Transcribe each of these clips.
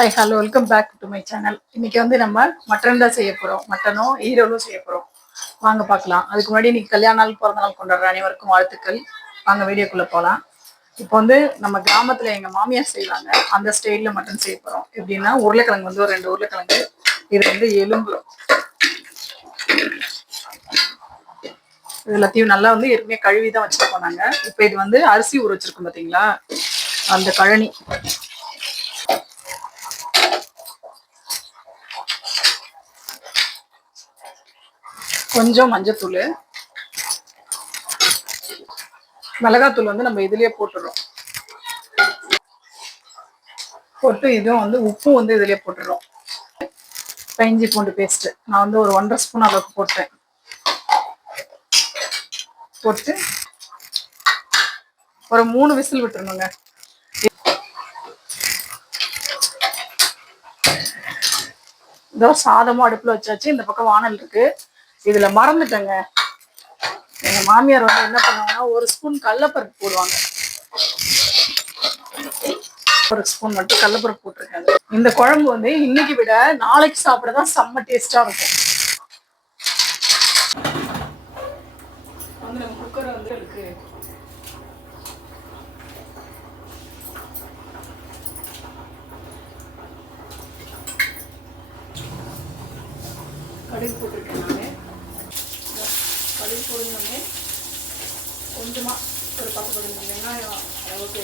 Hi hello welcome back to my channel. இன்னைக்கு வந்து நம்ம மட்டன் தான் செய்ய போகிறோம். மட்டனும் ஈரலும் செய்ய போகிறோம். வாங்க பார்க்கலாம். அதுக்கு முன்னாடி இன்னைக்கு கல்யாண நாள் பிறந்த நாள் கொண்டாடுற அனைவருக்கும் வாழ்த்துக்கள். வாங்க வீடியோக்குள்ளே போகலாம். இப்போ வந்து நம்ம கிராமத்தில் எங்கள் மாமியார் செய்வாங்க. அந்த ஸ்டைலில் மட்டன் செய்ய போகிறோம். எப்படின்னா உருளைக்கிழங்கு வந்து ஒரு 2 உருளைக்கிழங்கு, இது வந்து எலும்பு, இது எல்லாத்தையும் நல்லா வந்து ஏற்கனவே கழுவி தான் வச்சுருக்கோம் நாங்கள். இப்போ இது வந்து அரிசி ஊற வச்சிருக்கோம் பார்த்தீங்களா, அந்த கழனி, கொஞ்சம் மஞ்சத்தூள், மிளகாத்தூள் வந்து நம்ம இதுலயே போட்டுடுறோம். போட்டு இதுவும் வந்து உப்பும் வந்து இதுலயே போட்டுடுறோம். இஞ்சி பூண்டு பேஸ்ட் நான் வந்து ஒரு 1.5 ஸ்பூன் அளவுக்கு போட்டேன். போட்டு ஒரு 3 விசில் விட்டுருணுங்க. இதோ சாதமும் அடுப்புல வச்சாச்சு. இந்த பக்கம் வானல் இருக்கு. இதுல மறந்துட்டேங்க, எங்க மாமியார் வந்து என்ன பண்ணுவாங்கன்னா 1 ஸ்பூன் கடலைப்பருப்பு போடுவாங்க. 1 ஸ்பூன் மட்டும் கடலைப்பருப்பு போட்டிருக்காங்க. இந்த குழம்பு வந்து இன்னைக்கு விட நாளைக்கு சாப்பிடதான் செம்ம டேஸ்டா இருக்கும். வந்து நம்ம குக்கர் வந்து இருக்கு. கடுகு போட்டிருக்கேன் நானு. கடுகு போடுங்கன்னே கொஞ்சமா ஒரு 10-15 வெங்காயம் அளவுக்கு.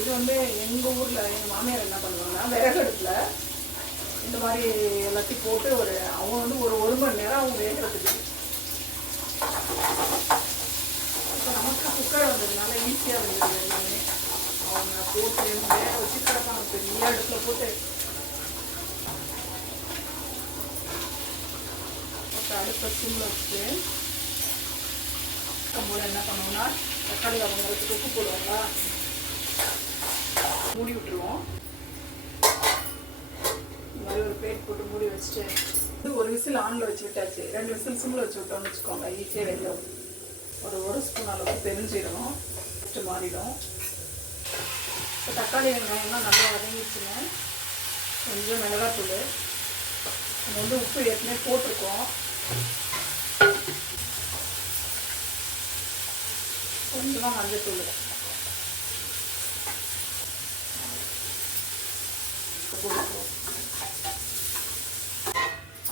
இது வந்து எங்க ஊர்ல எங்க மாமியார் என்ன பண்ணுவாங்கன்னா விறகு அடுப்புல இந்த மாதிரி எல்லாத்தையும் போட்டு அவங்க வந்து ஒரு மணி நேரம் அவங்க வேகிறதுக்கு. இப்போ நமக்கு குக்கர் வந்ததுனால ஈஸியா இருந்தது எல்லாமே. அவங்க போட்டு வேக வச்சு கிடப்பாங்க பெரிய அடுப்புல போட்டு. அடுப்பை சிம்மில் வச்சுட்டு போது என்ன பண்ணுவோம்னா தக்காளி வதங்கிறதுக்கு உப்பு போடுவாங்களா, மூடி விட்டுருவோம். இந்த மாதிரி ஒரு பிளேட் போட்டு மூடி வச்சுட்டு ஒரு விசில் ஆனில் வச்சு விட்டாச்சு. 2 விசில் சிம்மில் வச்சு விட்டோம்னு வச்சுக்கோங்க, ஈஸியாக வெந்துடும். ஒரு ஸ்பூன் அளவுக்கு பெருஞ்சிடும், மாறிடும். இப்போ தக்காளி வெங்காயம்லாம் நல்லா வதங்கிடுச்சுங்க. கொஞ்சம் மிளகாத்தூள், நம்ம வந்து உப்பு ஏற்கனவே போட்டிருக்கோம். கொஞ்சமா மஞ்சத்தூள்,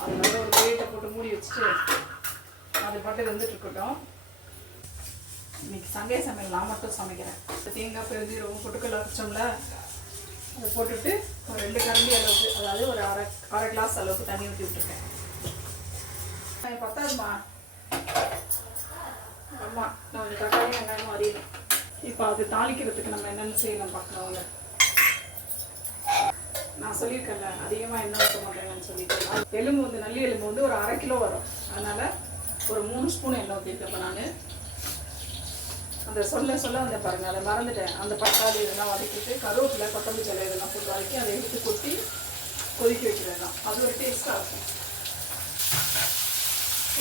அதனால ஒரு பிளேட்டை போட்டு மூடி வச்சுட்டு அது பாட்டு வந்துட்டு இருக்கட்டும். இன்னைக்கு சண்டே சமையல் நான் மட்டும் சமைக்கிறேன். தேங்காய், பெருஞ்சீரகம், பொட்டுக்கடலை வச்சோம்ல, அதை போட்டுட்டு ஒரு 2 கரண்டி அளவுக்கு, அதாவது ஒரு அரை கிளாஸ் அளவுக்கு தண்ணி ஊற்றி விட்டுருக்கேன். பத்தாதுமா, ஆமா, நான் ஒரு தக்காளி வெங்காயம் அறியணும். இப்போ அது தாளிக்கிறதுக்கு நம்ம என்னென்ன செய்யலாம் பார்க்குறோங்க. நான் சொல்லியிருக்கேன்ல அதிகமாக எண்ணெய் ஊற்ற மாட்டேங்கன்னு சொல்லிட்டு. எலும்பு வந்து நல்லி எலும்பு வந்து ஒரு 1/2 கிலோ வரும். அதனால ஒரு 3 ஸ்பூன் எண்ணெய் ஊற்றிருக்கேன் நான். அந்த சொல்ல அந்த பாருங்க, அதை மறந்துட்டேன். அந்த தக்காளி இதெல்லாம் வதக்கிட்டு கருவேப்பிலை, கொத்தமல்லி தழை இதெல்லாம் போட்டு வதக்கி அதை எடுத்து கொட்டி கொதிக்க வைக்கிறது தான். அது ஒரு டேஸ்ட்டாக இருக்கும்.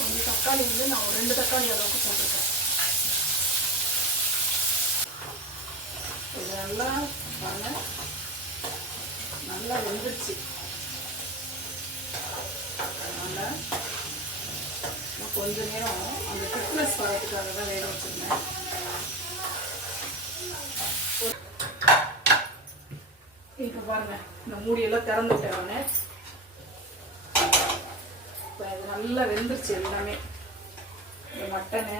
இந்த தக்காளி வந்து நான் ஒரு 2 தக்காளி அளவுக்கு போட்டிருக்கேன். இது நல்லா நல்லா வெந்துருச்சு. அதனால் கொஞ்ச நேரம் அந்த திக்னஸ் வரதுக்காக தான் வேக வச்சுருந்தேன். இப்போ பாருங்க, இந்த மூடியெல்லாம் திறந்துட்டேன் நான். இப்போ இது நல்லா வெந்துருச்சு எல்லாமே. இந்த மட்டனு,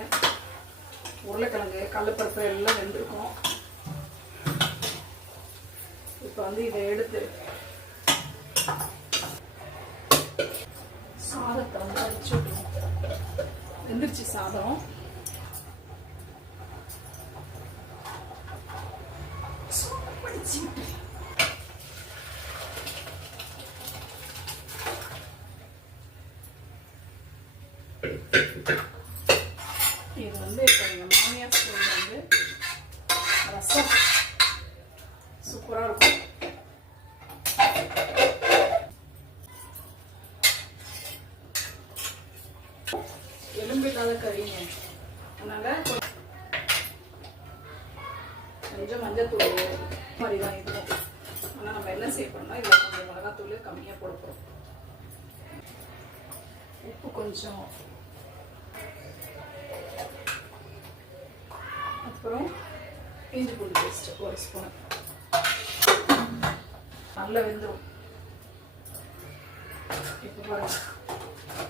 உருளைக்கிழங்கு, கடலைப்பருப்பு எல்லாம் வெந்திருக்கும். இப்போ வந்து இதை எடுத்து சாதத்தை வந்து அடிச்சு விட்டுருவோம். வெந்துருச்சு சாதம். இது வந்து இப்போ எங்கள் மாமியார் ஸ்கூலில் வந்து ரசம் சூப்பராக இருக்கும். எலும்பில்லாத கறிங்க, அதனால கொஞ்சம் மஞ்சத்தூள் மாதிரி தான் இருக்கும். என்ன செய்ய போறோம்னா இதில் கொஞ்சம் மிளகாத்தூள் கம்மியாக போட போகிறோம். உப்பு கொஞ்சம், அப்புறம் இஞ்சி பூண்டு பேஸ்ட் 1 ஸ்பூன். நல்லா வெந்துடும். இப்போ பாருங்க,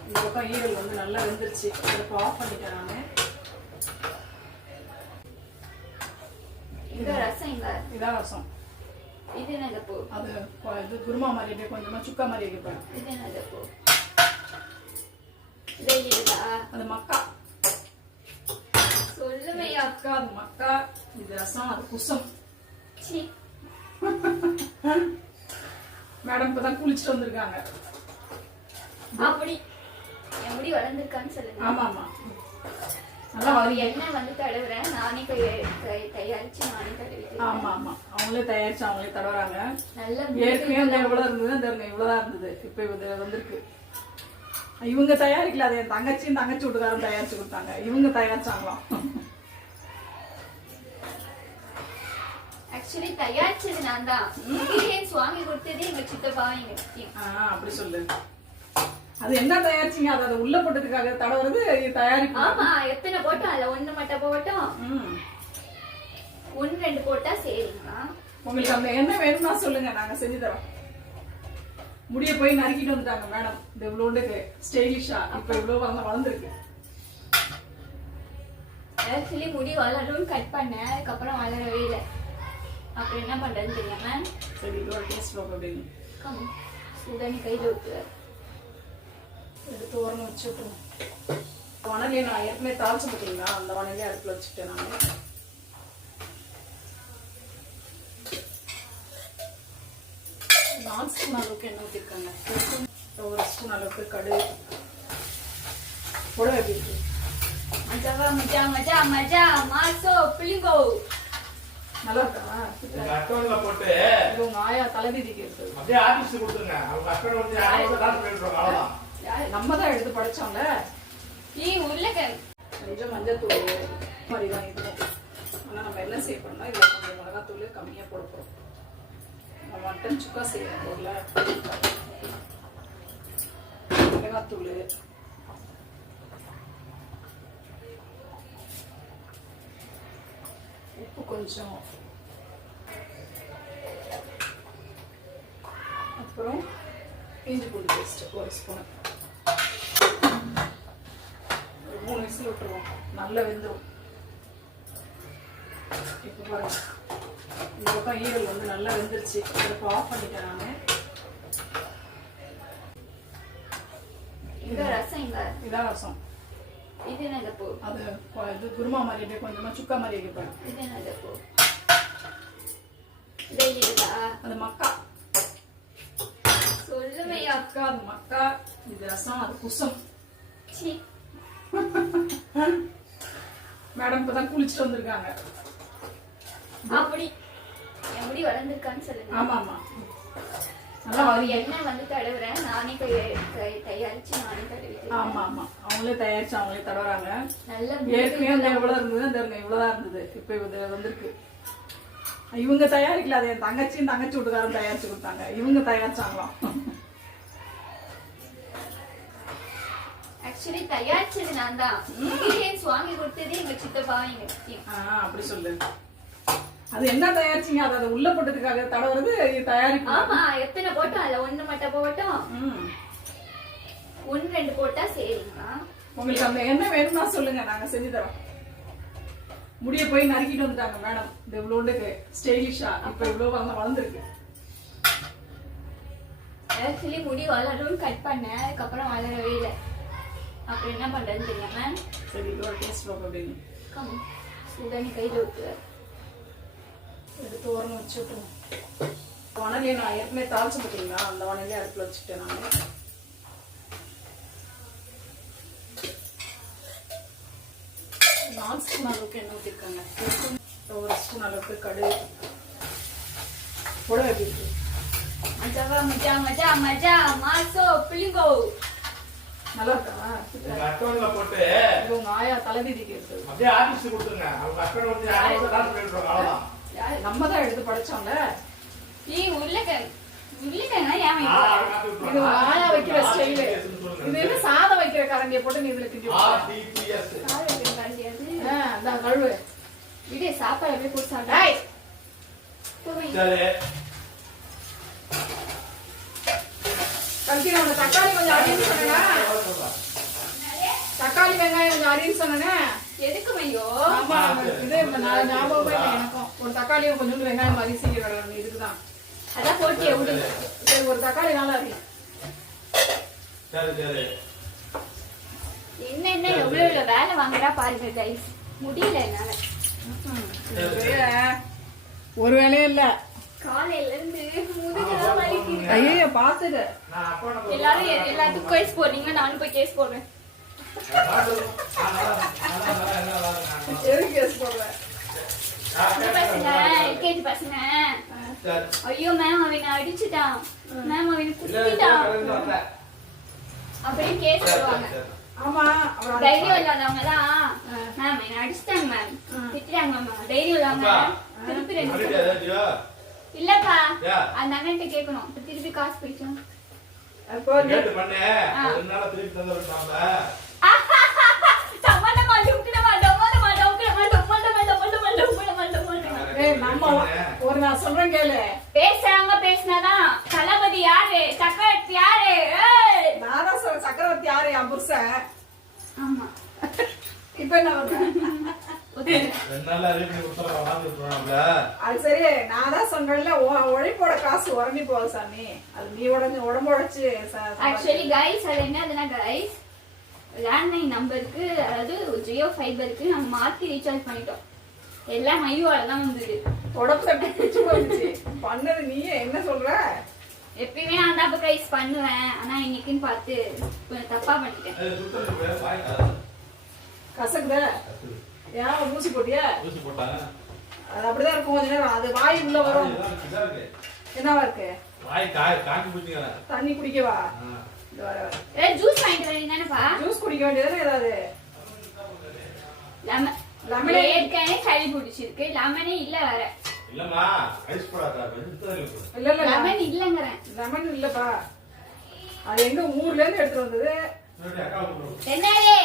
இந்த பக்கம் ஈரல் வந்து நல்லா வெந்துருச்சு. இப்போ ஆஃப் பண்ணிட்டேன் நான். இந்த ரசம் இதான் ரசம். இது என்னது பூ? அது இது குருமா மாதிரி அப்படியே கொஞ்சமா சுக்கா மாதிரி வைக்கப்பேன். இது என்னது பூ? இது அது மக்கா. சொல்லுமையா அக்கா, அது மக்கா. இது ரசம், அது குசம். மேடம் இப்பதான் குளிச்சுட்டு வந்திருக்காங்க. அப்படி என் முடி வளர்ந்துருக்கான்னு சொல்லுங்க. ஆமா ஆமா, நல்லா எண்ணெய் வந்து தடவுறேன் நானே, தயாரிச்சு நானே தடவிக்கிறேன். ஆமா ஆமா, அவங்களே தயாரிச்சு அவங்களே தடவுறாங்க. நல்லா ஏற்கனவே வந்து எவ்வளவு இருந்தது அந்த இவ்வளவுதான் இருந்தது. இப்ப இது வந்திருக்கு. இவங்க தயாரிக்கல, அது என் தங்கச்சி வீட்டுக்காரன் தயாரிச்சு கொடுத்தாங்க. இவங்க தயாரிச்சாங்களாம். ஆக்சுவலி தயாரிச்சது நான் தான். இன்கிரியன்ஸ் வாங்கி கொடுத்ததே எங்க சித்தப்பா எங்க சித்தி. அப்படி சொல்லு. அது என்ன தயாரிச்சீங்க? அது உள்ள போட்டதுக்காக தடவுறது தயாரிப்பு. ஆமா, எத்தனை போட்டோம்? அதுல 1 மட்டும் போட்டோம். 1 2 போட்டா சரிங்களா? உங்களுக்கு அந்த என்ன வேணும்னா சொல்லுங்க, நாங்க செஞ்சு தரோம். முடிய போய் நறுக்கிட்டு வந்துட்டாங்க மேடம். இந்த இவ்வளோண்டுக்கு ஸ்டைலிஷா இப்ப இவ்வளவு வளர்ந்துருக்கு. ஆக்சுவலி முடி வளரும்னு கட் பண்ணேன், அதுக்கப்புறம் வளரவே இல்லை. அப்புறம் என்ன பண்றதுன்னு தெரியாம சரி இது ஒரு டேஸ்ட் பார்க்க அப்படின்னு சுடனி கையில் ஊற்று எடுத்து ஓரமாக வச்சு விட்டுருவோம். வனலையை நான் ஏற்கனவே தாளிச்சு பார்த்தீங்களா, அந்த வனலையே அடுப்பில் வச்சுட்டேன் நான். நாலு ஸ்பூன் அளவுக்கு எண்ணெய் ஊற்றிருக்காங்க. 1 ஸ்பூன் அளவுக்கு கடுகு போட எப்படி இருக்கு? மஜாவா மஜா மஜா மஜா மாசோ பிளிங்கோ. நல்லா இருக்கா? அக்கௌண்ட்ல போட்டு உங்க ஆயா தலைவிதிக்கு இருக்கு. அப்படியே ஆபீஸ் கொடுத்துருங்க. அவங்க அக்கௌண்ட் வந்து யாராவது காசு போயிடுவாங்க. அவ்வளவுதான். நம்ம தான் எடுத்து படிச்சோம்ல. உருளைக்கிழங்கு கொஞ்சம் மஞ்சத்தூள் மாதிரி தான் இருக்கும். ஆனால் நம்ம என்ன செய்ய போறோம்னா இதில் கொஞ்சம் மிளகாத்தூள் கம்மியாக போட போகிறோம். நம்ம மட்டன் சுக்கா செய்யறோம் பொருளை. மிளகாத்தூள், உப்பு கொஞ்சம், அப்புறம் இஞ்சி பூண்டு பேஸ்ட் 1 ஸ்பூன். 3 விசில் விட்டுருவோம். நல்லா வெந்துடும். இப்போ பாருங்க, இந்த பக்கம் ஈரல் வந்து நல்லா வெந்துருச்சு. இப்போ ஆஃப் பண்ணிட்டேன் நான். இந்த ரசம் இதான் ரசம். இது என்னது பூ? அது இது குருமா மாதிரி அப்படியே கொஞ்சமா சுக்கா மாதிரி வைக்கப்பேன். இது என்னது பூ? அது மக்கா. சொல்லுமையா அக்கா, அது மக்கா. இது ரசம், அது குசம். மேடம் இப்பதான் குளிச்சுட்டு வந்திருக்காங்க. அப்படி என் முடி வளர்ந்துருக்கான்னு சொல்லுங்க. ஆமா ஆமா, நல்லா எண்ணெய் வந்து தடவுறேன் நானே, தயாரிச்சு நானே தடவிக்கிறேன். ஆமா ஆமா, அவங்களே தயாரிச்சு அவங்களே தடவுறாங்க. நல்லா ஏற்கனவே வந்து எவ்வளவு இருந்தது அந்த இவ்வளவுதான் இருந்தது. இப்ப இது வந்திருக்கு. இவங்க தயாரிக்கல, அது என் தங்கச்சி வீட்டுக்காரன் தயாரிச்சு கொடுத்தாங்க. இவங்க தயாரிச்சாங்களாம். ஆக்சுவலி தயாரிச்சது நான் தான். இன்கிரியன்ஸ் வாங்கி கொடுத்ததே எங்க சித்தப்பா எங்க சித்தி. அப்படி சொல்லு. அது என்ன தயாரிச்சீங்க? அது உள்ள போட்டதுக்காக தடவுறது தயாரிப்பு. ஆமா, எத்தனை போட்டோம்? அதுல 1 மட்டும் போட்டோம். 1 2 போட்டா சரிங்களா? உங்களுக்கு அந்த என்ன வேணும்னா சொல்லுங்க, நாங்க செஞ்சு தரோம். முடிய போய் நறுக்கிட்டு வந்துட்டாங்க மேடம். இந்த இவ்வளோண்டுக்கு ஸ்டைலிஷா இப்ப இவ்வளவு வளர்ந்துருக்கு. ஆக்சுவலி முடி வளரும்னு கட் பண்ணேன், அதுக்கப்புறம் வளரவே இல்லை. அப்புறம் என்ன பண்றதுன்னு தெரியாம சரி இது ஒரு டேஸ்ட் பார்க்க அப்படின்னு சுடனி கையில் ஊற்று எடுத்து ஓரமாக வச்சு விட்டுருவோம். வனலையை நான் ஏற்கனவே தாளிச்சு பார்த்தீங்களா, அந்த வனலையே அடுப்பில் வச்சுட்டேன் நான். நாலு ஸ்பூன் அளவுக்கு எண்ணெய் ஊற்றிருக்காங்க. 1 ஸ்பூன் அளவுக்கு கடுகு போட எப்படி இருக்கு? மஜாவா மஜா மஜா மஜா மாசோ பிளிங்கோ. நல்லா இருக்கா? அக்கௌண்ட்ல போட்டு உங்க ஆயா தலைவிதிக்கு இருக்கு. அப்படியே ஆபீஸ் கொடுத்துருங்க. அவங்க அக்கௌண்ட் வந்து யாராவது காசு போயிடுவாங்க. அவ்வளவுதான். நம்ம தான் எடுத்து படிச்சோம்ல. உருளைக்கிழங்கு இல்லைங்க ஏன் ஆ, வைக்கிறேன்? அது காப்பி விட்டுருவாங்க. இது வாயா வைக்கிற ஸ்டைலு. சொல்லுங்க. இது என்ன சாதம் வைக்கிற கரண்டியை போட்டு நீ இதுல கிண்டி விட்டுற. RTPS. கால் வைக்கிற கரண்டியாது. இந்தா கழுவு. விடு, சாப்பாடு அப்படியே போட்டு சாப்பிடு. டேய், போய். சரி. கல்கி நான் உனக்கு தக்காளி கொஞ்சம் அரின்னு சொன்னேனா? தக்காளி வெங்காயம் கொஞ்சம் அரின்னு சொன்னேனே? எதுக்கு மையோ? ஆமா, இது நான் ஞாபகமே இல்லை எனக்கும். ஒரு தக்காளியும் கொஞ்சோண்டு வெங்காயம் அரிசி கிடக்கணும் இதுக்குதான். அதான் போட்டியை விடு. சரி, ஒரு தக்காளி நல்லா அரி. சரி, சரி. என்ன எவ்வளவு வேலை வாங்குறா பாருங்க கைஸ். முடியல என்னால. ஒரு வேலையும் இல்ல. காலையில இருந்து முதுகுலாம் வலிக்குது. ஐயோ பாத்துடு. நான் அப்பா எல்லாரும் எல்லாத்துக்கும் கேஸ் போடுறீங்க, நானும் போய் கேஸ் போடுறேன். எதுக்கு கேஸ் போடுற? இந்த பசங்க எல்கேஜி பசங்க, ஐயோ மேம் அவனை அடிச்சுட்டான், மேம் அவனை குத்திட்டான் அப்படின்னு கேஸ் போடுவாங்க. ஆமா, அப்புறம் தைரியம் இல்லாதவங்க தான் மேம் என்ன அடிச்சுட்டாங்க மேம், திட்டுறாங்க மேம். தைரியம் இல்லாம திருப்பி ரெண்டு இல்லப்பா அந்த அண்ணன்ட்ட கேட்கணும். இப்ப திருப்பி காசு போயிடும். அப்போ கேட்டு பண்ணு. ஒரு நாள் திருப்பி தந்து விட்டாங்க. நம்ம ஒரு நான் சொல்றேன் கேளு. பேசுறாங்க, பேசினாதான் தளபதி யாரு, சக்கரவர்த்தி யாரு? ஏய்! நான் தான் சொல்றேன் சக்கரவர்த்தி யாரு என் புருஷன். ஆமா, இப்ப என்ன பண்ற? ரெண்டு நாள்ல ரீபில் கொடுத்துறோம், வாங்கி விட்டுருவாங்க. அது சரி, நான் தான் சொன்னேன்ல உழைப்போட காசு உடஞ்சி போகுது சாமி. அது நீ உடம்பு உழைச்சு ஆக்சுவலி கைஸ் அது என்னதுன்னா கைஸ், லேண்ட்லைன் நம்பருக்கு அதாவது ஜியோ ஃபைபருக்கு நம்ம மாத்தி ரீசார்ஜ் பண்ணிட்டோம். எல்லாம் மையோட தான் வந்தது. உடம்பு தட்டி பிடிச்சு போயிடுச்சு. பண்ணது நீயே என்ன சொல்ற? எப்பயுமே நான் தான் கைஸ் பண்ணுவேன், ஆனா இன்னைக்குன்னு பார்த்து கொஞ்சம் தப்பா பண்ணிட்டேன். அது சுத்தம் வாய் காசு. கசக்குத ஏன் ஊசி போட்டியா? ஊசி போட்டாங்க. அது அப்படிதான் இருக்கும் கொஞ்ச நேரம். அது வாய் உள்ள வரும். இதா இருக்கு. என்னவா இருக்கு? வாய் காக்கி பிடிச்சிக்கல. தண்ணி குடிக்கவா? இது வர ஜூஸ் வாங்கிட்டு வரீங்க தானேப்பா? ஜூஸ் குடிக்க வேண்டியதுன்னு ஏதாவது லெமன் ஏற்கனவே சளி பிடிச்சிருக்கு, லெமனே இல்ல வேற. இல்லம்மா, ஐஸ் போடாதா, வெஜிடபிள் இருக்கு. இல்ல இல்ல லெமன் இல்லங்கறேன். லெமன் இல்லப்பா. அது எங்க ஊர்ல இருந்து எடுத்து வந்தது. சரி, அக்கா கூப்பிடு. என்னடே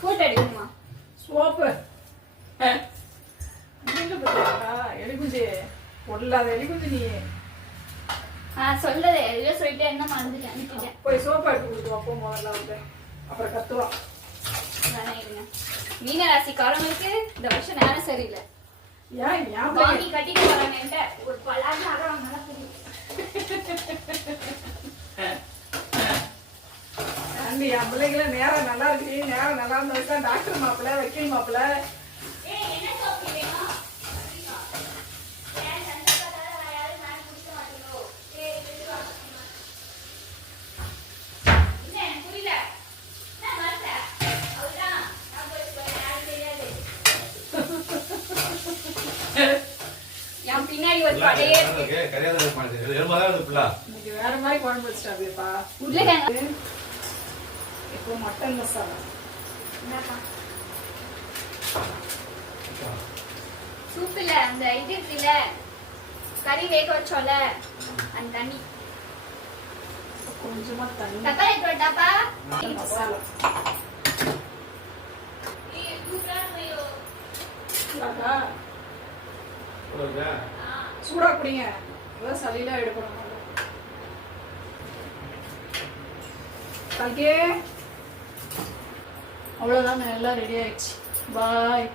போட்டோ எடுக்கணுமா? சோப்பு எங்க போட்டா? எலிகுஞ்சி பொல்லாத எலிகுஞ்சி நீ. சொல்றது எல்லாம் சொல்லிட்டு என்ன மறந்துட்டேன். போய் சோப்பு எடுத்து கொடுத்து அப்போ முதல்ல வந்து அப்புறம் கத்துவான். மீனராசிக்காரங்களுக்கு இந்த வருஷம் நேரம் சரியில்லை. ஏன் ஏன் வாங்கி கட்டிட்டு வராங்க ஒரு பலாறு அறவாங்க. ஆண்டி என் பிள்ளைங்கள நேரம் நல்லா இருக்கு. நேரம் நல்லா இருந்தா டாக்டர் மாப்பிள்ள வக்கீல் மாப்பிள்ள. பின்னாடி ஒரு கடையே இருக்கு. கரையாத மாதிரி எலும்புதான் இருக்கு புள்ள. இன்னைக்கு வேற மாதிரி குழம்பு வச்சிட்டாப்பா. உருளைக்கிழங்கு இப்போ மட்டன் மசாலா. சூப்புல அந்த இது இருக்குல்ல, கறி வேக வச்சோல அந்த தண்ணி. கொஞ்சமா தண்ணி. தக்காளி போட்டாப்பா. மட்டன் மசாலா. இந்தாக்கா. போடுங்க. சூடா குடிங்க. இதான் சளியெல்லாம் எடுக்கணும். கல்கே அவ்வளோதாங்க, எல்லாம் ரெடி ஆயிடுச்சு. பாய்.